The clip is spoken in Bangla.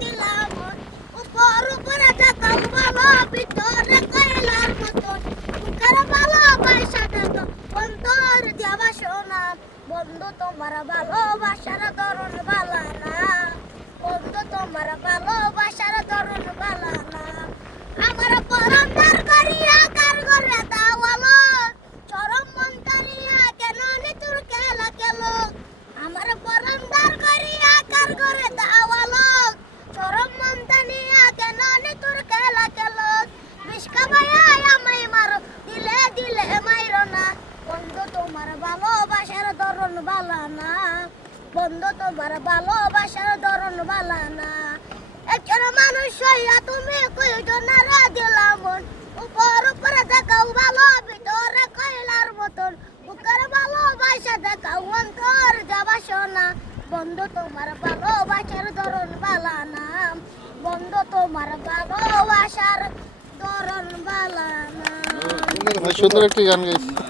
দিলাম উপর উপরে থাকাও ভালো ভিতরে কয়লার মতন বুকের ভালোবাসা দেখো অন্তর দেওয়া সোনা বন্ধু তোমার ভালোবাসার ধরন ভালো না বন্ধু তোমার ভালোবাসার ধরন ভালো না আমার পরন্দার করিয়া কার করে দাওয়ালো চরম মন্তারিয়া কেন নি তোর খেলা খেলো আমার পরন্দার করিয়া কার করে দাওয়ালো চরম মন্তানিয়া কেন নি তোর খেলা খেলো বিষ্কা ভাইয়া আমায় মারো দিলে দিলে মাইরো না বন্ধু তোমার ভালোবাসার ধরন ভালো না বন্ধু তোমার ভালোবাসার ধরন ভালো না একজন মানুষ হইয়া তুমি কয়জনারা দিলাম উপর উপরে দেখাও ভালো ভিতরে কয়লার মতন বুকের ভালোবাসা দেখাও অন্তর যাবা সোনা বন্ধু তোমার ভালোবাসার ধরন ভালো না বন্ধু তোমার ভালোবাসার ধরন ভালো না সুন্দর একটি গান গাইছে।